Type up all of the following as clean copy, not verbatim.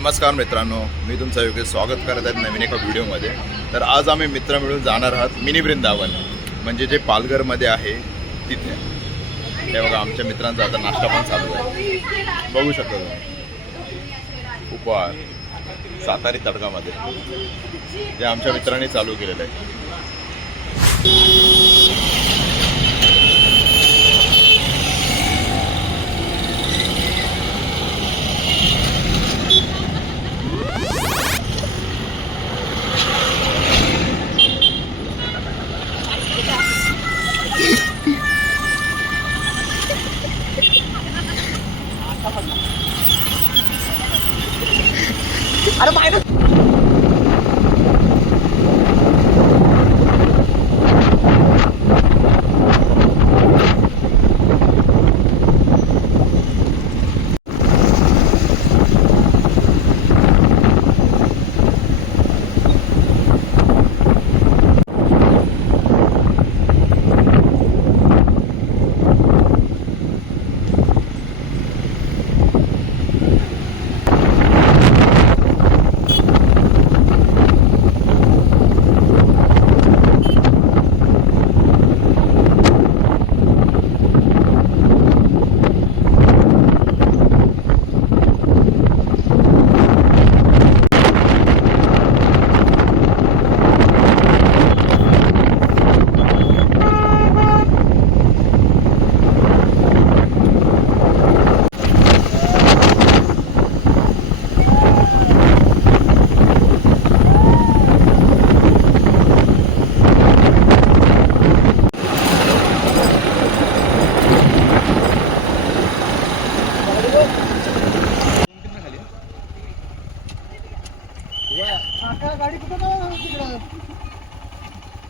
नमस्कार मित्रांनो, मी तुमचं योग्य स्वागत करत आहे नवीन एका व्हिडिओमध्ये. तर आज आम्ही मित्र मिळून जाणार आहात मिनी वृंदावन, म्हणजे जे पालघरमध्ये आहे तिथे. हे बघा, आमच्या मित्रांचा आता नाश्ता पण चालू आहे, बघू शकता तुम्ही. उपहार सातारी तडकामध्ये जे आमच्या मित्रांनी चालू केलेलं आहे. अरे बाहेर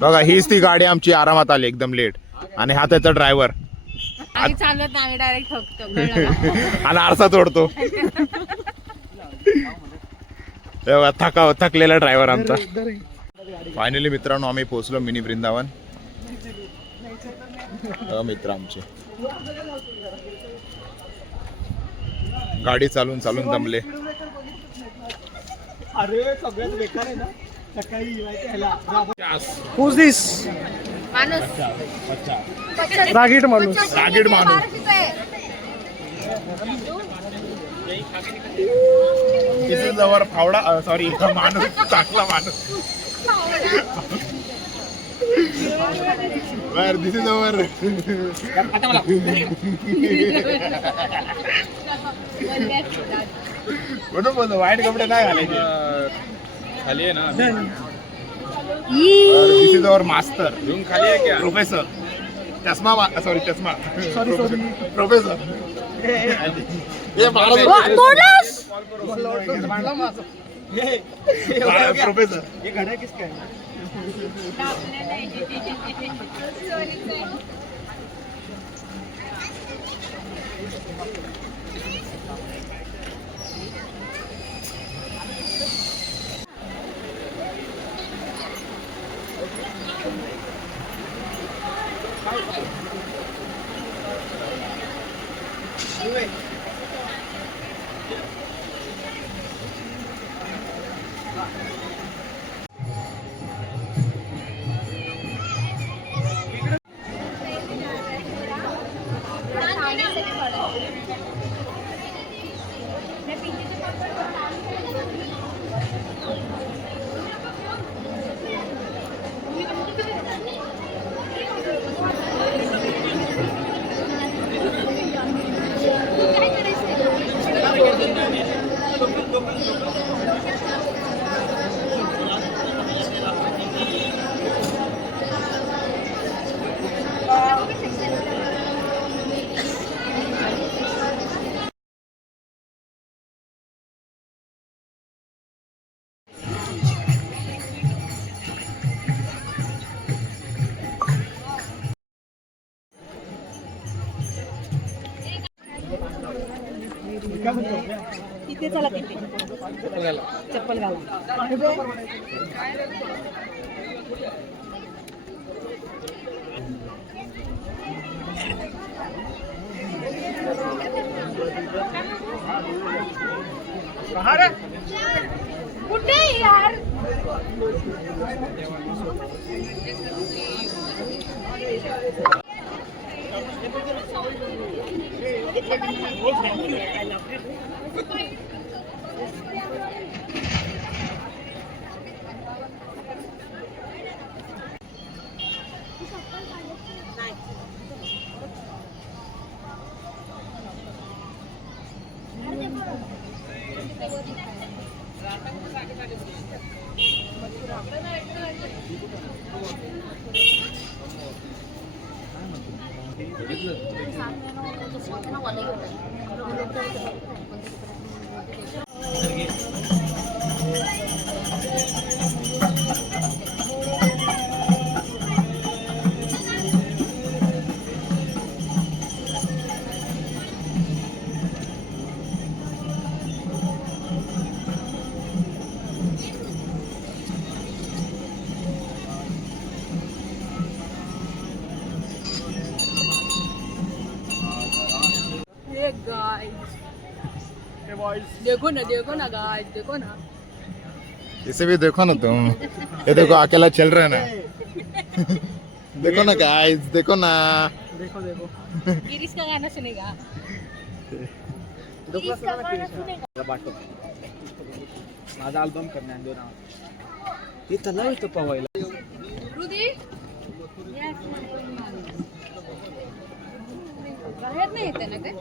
बघा, हीच ती गाडी आमची आरामात आली एकदम लेट. आणि हा त्याचा ड्रायव्हर चालत नाही, डायरेक्ट ठोकतो आणि आरसा तोडतो. थकलेला ड्रायव्हर आमचा. फायनली मित्रांनो, आम्ही पोहोचलो मिनी वृंदावन. मित्र आमचे गाडी चालून चालून दमले. अरे सगळ्यात बेकार आहे ना, सकाळी Who's this? माणूस रागीट माणूस. रागीट माणूस. जवळ फावडा, सॉरी, माणूस टाकला माणूस. दिस इज ओव्हर. म्हणून बोलतो वाईट कपडे नाही घालायचे. खाली आहे ना. दिस इज ओव्हर मास्टर. रूम खाली आहे क्या? प्रोफेसर. चष्मा, सॉरी चष्मा, सॉरी प्रोफेसर. ये तोडलास प्रोफेसर. ये घड्या किसका है? तिथे चला, तिथे चप्पल घाला. कहाँ रे? देखो ना गाइस, देखो ना। इसे भी देखो ना तुम, ये देखो अकेला चल रहा है ना। देखो ना गाइस, देखो ना। देखो देखो गिरीश का गाना सुनेगा। माझा अल्बम करण्यात दे ना ते तलाव येतो पवायला बाहेर नाही येते ना काय?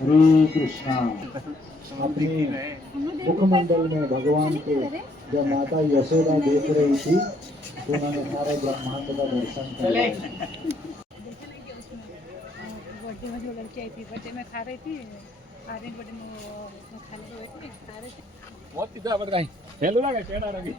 हरे कृष्णा। अपने मुखमंडल में भगवान को जब माता यशोदा देख रही थी तो उन्होंने सारे ब्रह्मांड का दर्शन किया। बर्थडे में जो लड़की आई थी, बर्थडे में खा रही थी, ऑरेंज बर्थडे में वो खाने को बैठी खा रही थी। बहुत तिथे आपण काय हेलो ना काय येणार आहे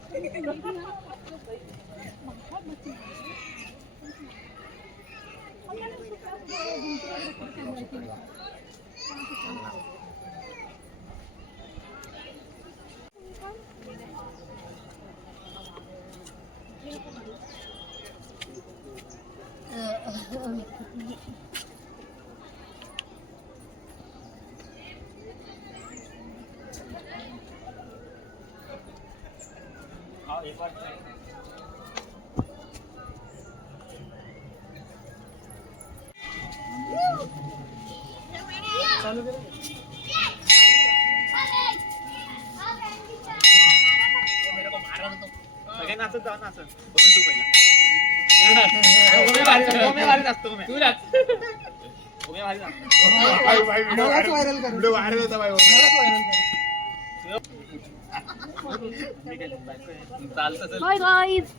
बाय गाइस।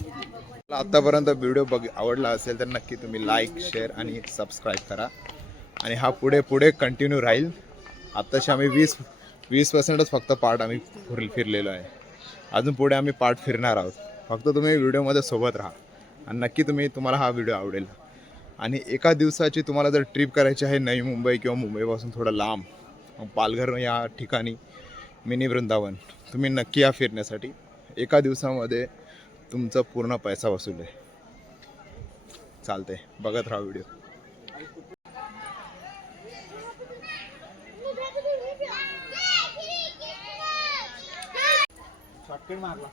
आतापर्यंत व्हिडिओ आवडला असेल तर नक्की तुम्ही लाईक, शेअर आणि सबस्क्राईब करा. आणि हा पुढे पुढे कंटिन्यू राहील. आत्ताशी आम्ही 20% फक्त पार्ट आम्ही फिरलेलो आहे. अजून पुढे आम्ही पार्ट फिरणार आहोत. फक्त तुम्ही व्हिडिओमध्ये सोबत राहा आणि नक्की तुम्हाला हा व्हिडिओ आवडेल. आणि एका दिवसाची तुम्हाला जर ट्रिप करायची आहे नवी मुंबई किंवा मुंबईपासून थोडं लांब, पालघर या ठिकाणी मिनी वृंदावन तुम्ही नक्की या फिरण्यासाठी. एका दिवसामध्ये तुमचा पूर्ण पैसा वसूल आहे. चालते, बघत राहा व्हिडिओ. शॉर्टकट मारला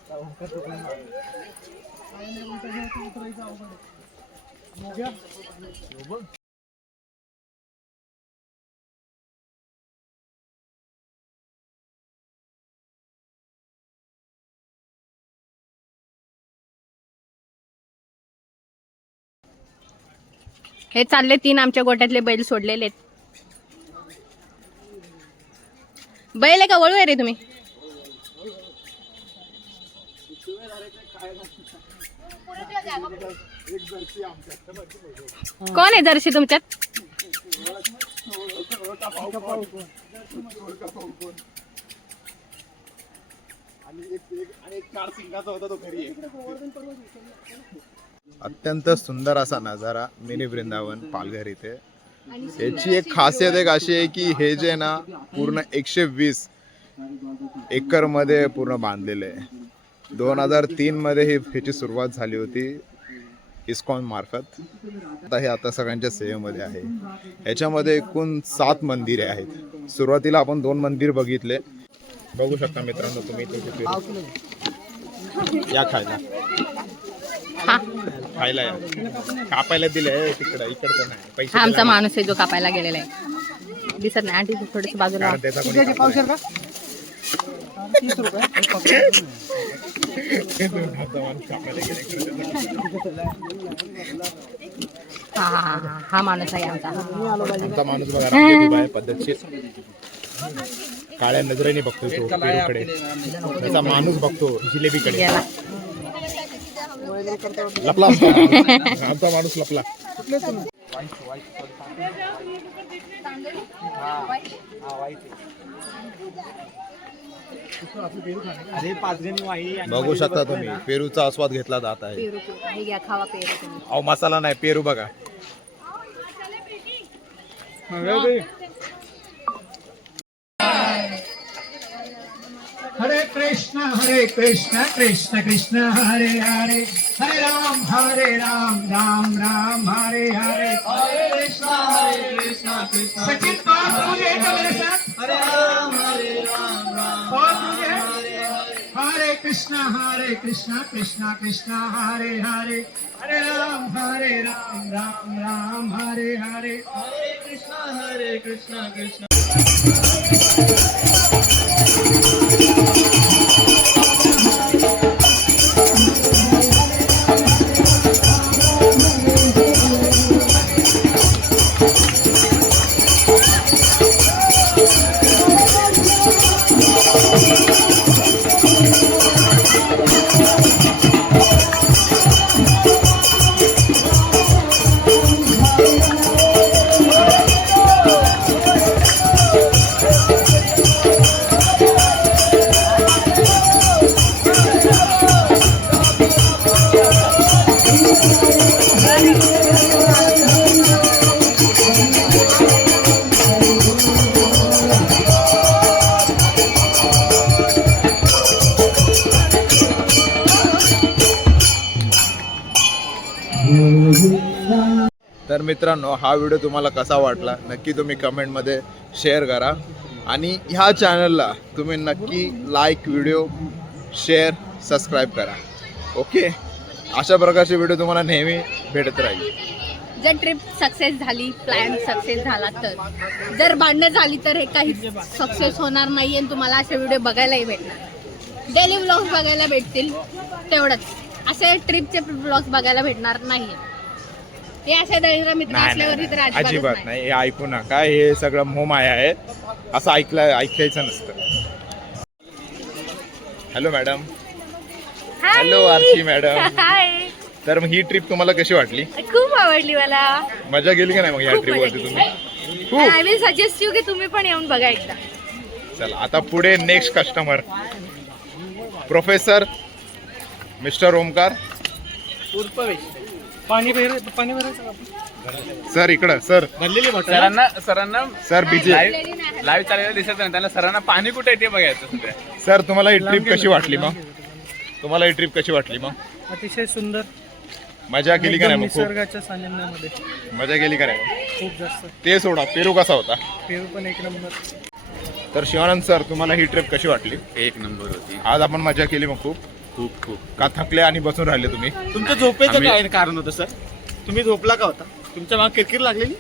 हे चालले 3 आमच्या गोट्यातले बैल सोडलेले आहेत. बैल आहे का वळू आहे रे तुम्ही? कोण आहे जर्सी तुमच्यात? अत्यंत सुंदर असा नजारा मिनी वृंदावन पालघर इथे. याची एक खासियत एक अशी आहे की हे जे ना पूर्ण 120 एकर मध्ये पूर्ण बांधलेले आहे. 2003 मध्ये ह्याची सुरुवात झाली होती. इस्कॉन मार्फत. आता सगळ्यांच्या सेवेमध्ये आहे. ह्याच्यामध्ये एकूण 7 मंदिरे आहेत. सुरुवातीला आपण 2 मंदिर बघितले. बघू शकता मित्रांनो तुम्ही या खायला खायला या कापायला दिलंय तिकडं, इकडचं नाही. पैसे हा आमचा माणूस आहे जो कापायला गेलेला आहे. दिसत नाही आंटी थोडस बाजूला. कारण त्याचा कोणी पावशेर का 30 रुपये हा हा हा हा माणूस आहे आमचा. आमचा माणूस बघा रांगेत उभा आहे पद्धतशीर. काळ्या नजरेने बघतोय तो पेरूकडे. त्याचा माणूस बघतो जिलेबीकडे. गेला. लपला आमचा माणूस लपला. अरे 5 जणी वाही बघू शकता तुम्ही पेरूचा आस्वाद घेतला जात आहे. पेरू हे घ्या खावा पेरू तुम्ही. अहो मसाला नाही पेरू बघा. हरे कृष्ण कृष्ण कृष्ण हरे हरे हरे राम राम राम हरे हरे कृष्ण कृष्ण सचिन बात मुझे तो मेरे साथ हरे राम राम और मुझे हरे कृष्ण कृष्ण कृष्ण हरे हरे हरे राम राम राम हरे हरे हरे कृष्ण कृष्ण तर मित्रांनो हा व्हिडिओ तुम्हाला कसा वाटला नक्की तुम्ही कमेंटमध्ये शेअर करा. आणि ह्या चॅनलला तुम्ही नक्की लाईक व्हिडिओ शेअर सबस्क्राईब करा. ओके. अशा प्रकारचे व्हिडिओ तुम्हाला नेहमी भेटत राहील. जर ट्रिप सक्सेस झाली, प्लॅन सक्सेस झाला तर. जर भांडणं झाली तर हे काही सक्सेस होणार नाही आणि तुम्हाला असे व्हिडिओ बघायलाही भेटणार. डेली व्लॉग्स बघायला भेटतील तेवढंच. असे ट्रिपचे व्लॉग्स बघायला भेटणार नाही. हे असे दरिद्र मित्र असल्यावरती तर अजिबात नाही. हे ऐकू नका. हे सगळं मोहमाया आहे. असं ऐकायचं नसतं. Hello madam. हॅलो आरती मॅडम. तर मग ही ट्रिप तुम्हाला कशी वाटली? खूप आवडली मला. मजा गेली का नाही मग या खूप ट्रिप मजा वरती केली. तुम्ही? आय विल सजेस्ट यू की तुम्ही पण येऊन बघा एकदा. चला आता पुढे next customer professor mister Omkar. पाणी भरायचं का? सर इकडं सर. भरलेली बॉटल सरांना सर बीजे लाईव्ह चाललेलं दिसत नाही. त्यांना सरांना पाणी कुठे आहे ते बघायचं सध्या. सर तुम्हाला ही ट्रिप कशी वाटली मग? तुम्हाला ही ट्रिप कशी वाटली मग? अतिशय सुंदर. मजा केली का नाही मग? खूप निसर्गाच्या सानिध्यामध्ये मजा केली का नाही? खूप जास्त. ते सोडा पेरू कसा होता? पेरू पण एक नंबर. तर शिवानंद सर तुम्हाला ही ट्रिप कशी वाटली? एक नंबर होती. आज आपण मजा केली मग खूप. खूप खूप का थकले आणि बसून राहिले तुम्ही? तुमच्या झोपेचं आम्ही- काय कारण होतं सर? तुम्ही झोपला का होता? तुमच्या मागे किरकिर लागलेली?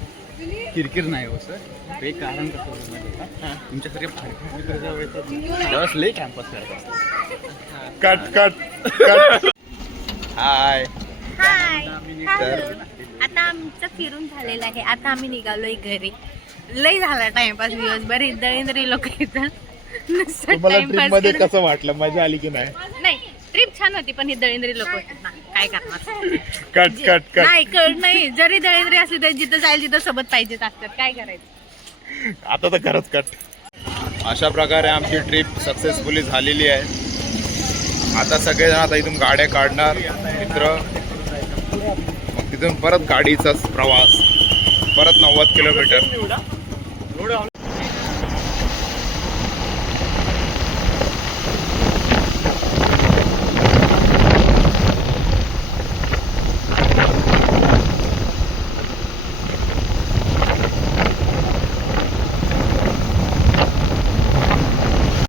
किरकिर नाही हो सर. ते कारण कसं होतं माहिती आहे का? तुमच्यासारखे त्यावेळेस लई कॅम्पस करायचा. Cut cut cut. Hi. Hi. तर आता आमचं फिरून झालेलं आहे. आता आम्ही निघालोय घरी. लय झाला टाइमपास दिवसभर. दळेंद्री लोक इथं नुसतं तुम्हाला ट्रिप टाइमपास मध्ये करून. कसं वाटलं? मजा आली की नाही? नाही ट्रिप छान होती पण ही दळेंद्री लोक होती ना. काय करणार? Cut cut cut. नाही कळ नाही. जरी दळेंद्री असली तरी जिथं जाईल तिथं सोबत पाहिजेच असतात. काय करायचं? आता तर खरंच कट. अशा प्रकारे आमची ट्रिप सक्सेसफुली झालेली आहे. आता सगळेजण आता इथून गाड्या काढणार मित्र. मग तिथून परत गाडीचाच प्रवास. परत 90 किलोमीटर.